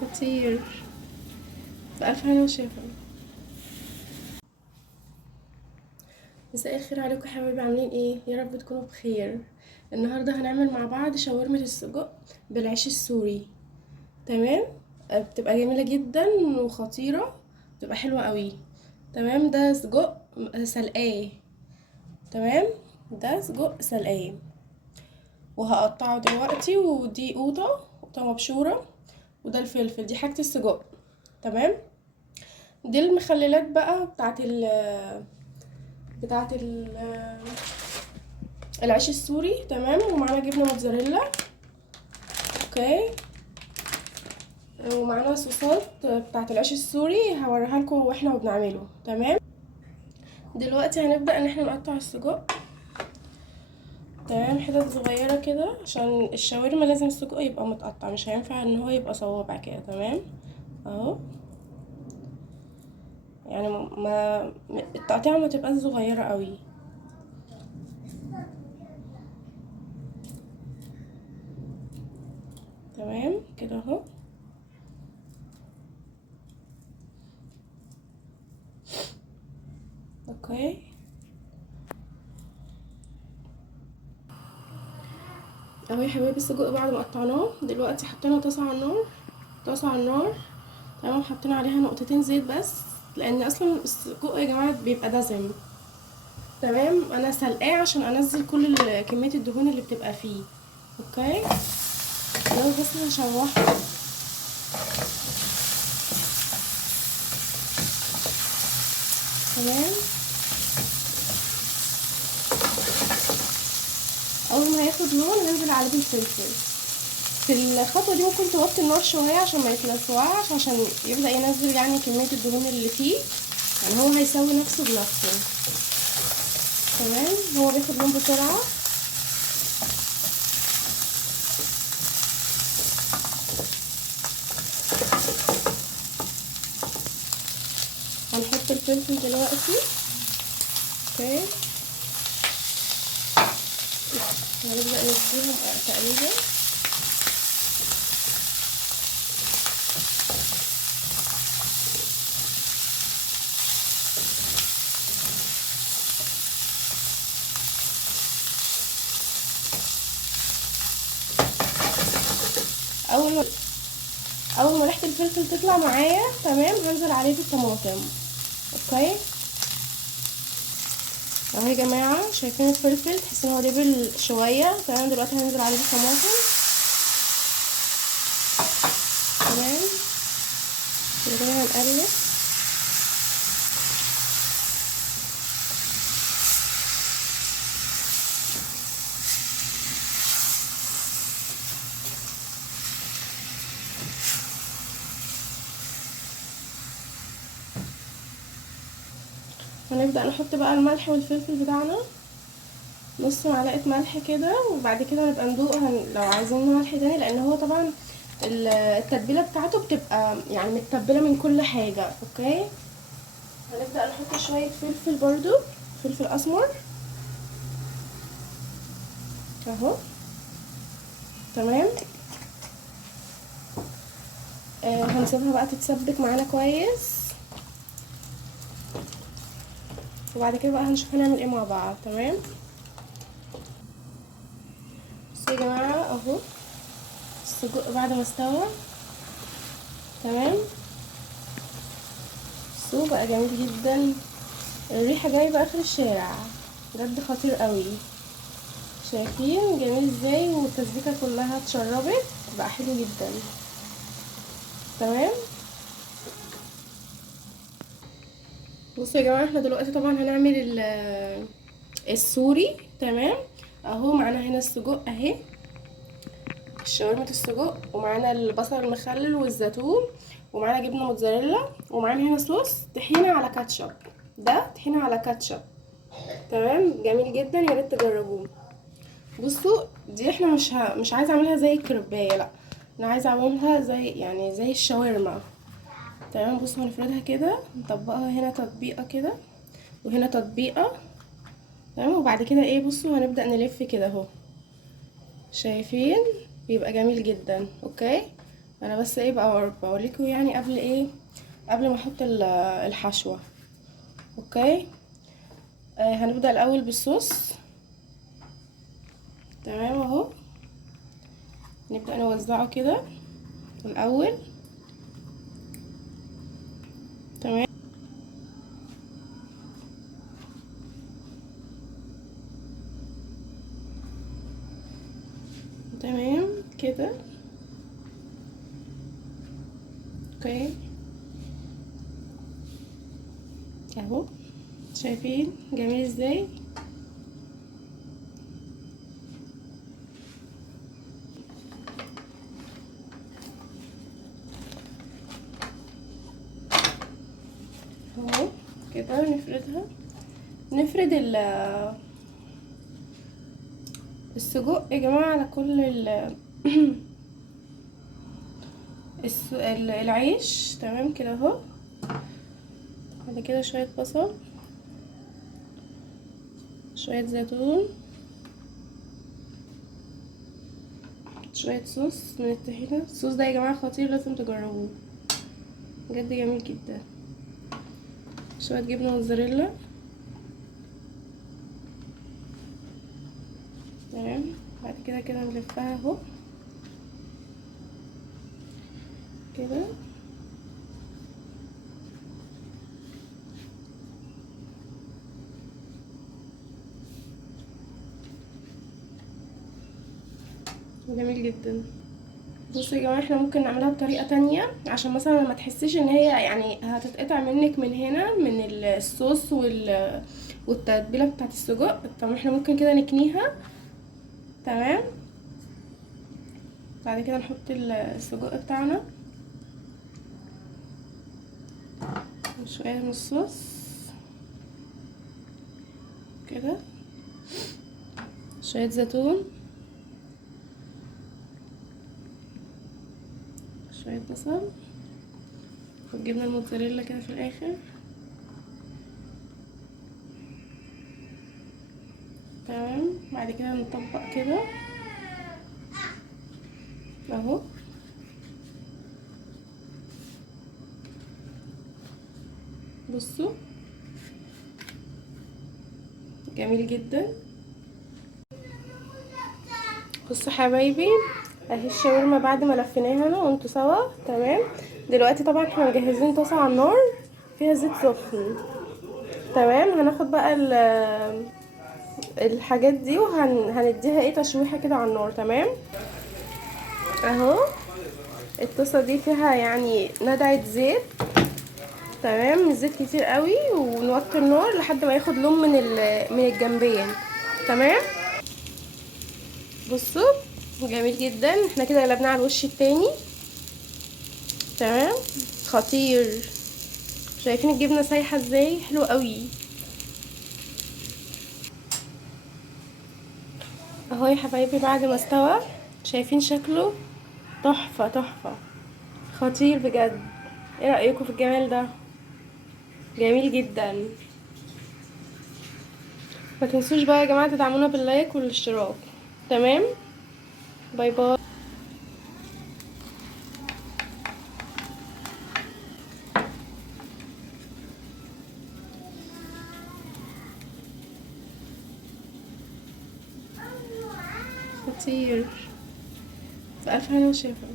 خطير. بألف هنا وشفا. مساء الخير عليكم يا حبايبي، عاملين ايه؟ يا رب تكونوا بخير. النهارده هنعمل مع بعض شاورما السجق بالعيش السوري. تمام. بتبقى جميله جدا وخطيره، بتبقى حلوه قوي. تمام. ده سجق سلقاه. تمام. ده سجق سلقاه وهقطعه دلوقتي. ودي قوطه مبشوره، وده الفلفل. دي حاجه السجق. تمام. دي المخللات بقى بتاعت العيش السوري. تمام. ومعانا جبنه موتزاريلا. اوكي. ومعانا صوصات بتاعت العيش السوري هوريها لكم واحنا وبنعمله. تمام. دلوقتي هنبدا ان احنا نقطع السجق. تمام. حتت صغيره كده، عشان الشاورما لازم السجق يبقى متقطع، مش هينفع ان هو يبقى صوابع كده. تمام. اهو. يعني التقطيعه ما تبقاش صغيره قوي. تمام كده اهو. اوكي. اهو يا حبايبي السجق بعد ما قطعناه دلوقتي حطينا طاسه على النار. تمام. حطينا عليها نقطتين زيت بس، لان اصلا السجق يا جماعه بيبقى دسم. تمام. انا سلقاه عشان انزل كل كميه الدهون اللي بتبقى فيه. اوكي. لو بس هشوحه. تمام. اول ما هياخد لون ننزل عليه بالفلفل. في الخطوه دي ممكن توطي النار شويه عشان ما يتلسعش، عشان يبدا ينزل يعني كميه الدهون اللي فيه. يعني هو هيسوي نفسه بنفسه. تمام. هو بياخد لون بسرعه. هنحط الفلفل دلوقتي. اوكي. هنبدا نديهم تقريبا. اول ما اول ما ريحه الفلفل تطلع معايا، تمام، هنزل عليه بالطماطم. اوكي. اهو يا جماعه شايفين الفلفل، تحس ان هو دبل شويه. تمام. دلوقتي هننزل عليه بالطماطم. تمام. كده هنقلب. هنبدا نحط بقى الملح والفلفل بتاعنا، نص معلقه ملح كده. وبعد كده نبقى ندوق لو عايزين ملح تاني، لان هو طبعا التتبيله بتاعته بتبقى يعني متبله من كل حاجه. اوكي. هنبدا نحط شويه فلفل برضو، فلفل اسمر اهو. تمام. هنسيبها بقى تتسبك معانا كويس، وبعد كده بقى هنشوف هنعمل ايه مع بعض. تمام. بصوا يا جماعه اهو السجق بعد ما استوى. تمام. بصوا بقى جميل جدا. الريحه جايبه اخر الشارع، بجد خطير قوي. شايفين جميل ازاي؟ والتسبيكه كلها اتشربت، بقى حلو جدا. تمام. بصوا يا جماعه احنا دلوقتي طبعا هنعمل السوري. تمام. اهو معانا هنا السجق اهي، شاورما السجق، ومعانا البصل المخلل والزيتون، ومعانا جبنه موتزاريلا، ومعانا هنا صوص طحينه على كاتشب. ده طحينه على كاتشب. تمام. جميل جدا، يا ريت تجربوه. بصوا دي احنا مش عايزه اعملها زي الكريبايه، لا، انا عايزه اعملها زي يعني زي الشاورما. تمام. بصوا هنفردها كده، نطبقها هنا تطبيقه كده، وهنا تطبيقه. تمام. وبعد كده ايه، بصوا هنبدا نلف كده اهو. شايفين؟ بيبقى جميل جدا. اوكي. انا بس ايه بقى بوريكم يعني قبل ايه، قبل ما احط الحشوه. اوكي. هنبدا الاول بالصوص. تمام اهو، نبدا نوزعه كده الاول. تمام. تمام كده. اوكي اهو، شايفين جميل ازاي؟ اهو كده نفردها، نفرد السجق يا جماعه على كل العيش. تمام كده اهو. بعد كده شويه بصل، شويه زيتون، شويه صوص من الطحينه. الصوص ده يا جماعه خطير، لازم تجربوه بجد، جميل جدا. شويه جبنه موتزاريلا. تمام. بعد كده كده نلفها اهو كده. جميل جدا. بصوا يا جماعه، احنا ممكن نعملها بطريقه تانية عشان مثلا ما تحسيش ان هي يعني هتتقطع منك من هنا من الصوص والتتبيله بتاعت السجق. طب احنا ممكن كده نكنيها. تمام. بعد كده نحط السجق بتاعنا، شويه من الصوص كده، شويه زيتون، شويه بصل، والجبنه الموتزاريلا كده في الاخر. تمام. بعد كده نطبق كده اهو. بصوا جميل جدا. بصوا حبايبي، اهي الشاورما بعد ما لفيناها انا وانتوا سوا. تمام. دلوقتي طبعا احنا مجهزين طاسه على النار فيها زيت سخن. تمام. هناخد بقى الحاجات دي وهنديها ايه تشويحه كده على النار. تمام اهو. الطاسه دي فيها يعني ندعه زيت. تمام. مش زيت كتير قوي، ونوطي النار لحد ما ياخد لون من الجنبين. تمام. بصوا جميل جدا. احنا كده قلبناه على الوش التاني. تمام. خطير. شايفين الجبنه سايحه ازاي؟ حلو قوي اهو يا حبايبي. بعد ما استوى شايفين شكله؟ تحفه تحفه، خطير بجد. ايه رايكم في الجمال ده؟ جميل جدا. ما تنسوش بقى يا جماعه تدعمونا باللايك والاشتراك. تمام. باي باي. خطير. في الف هنا وشفا.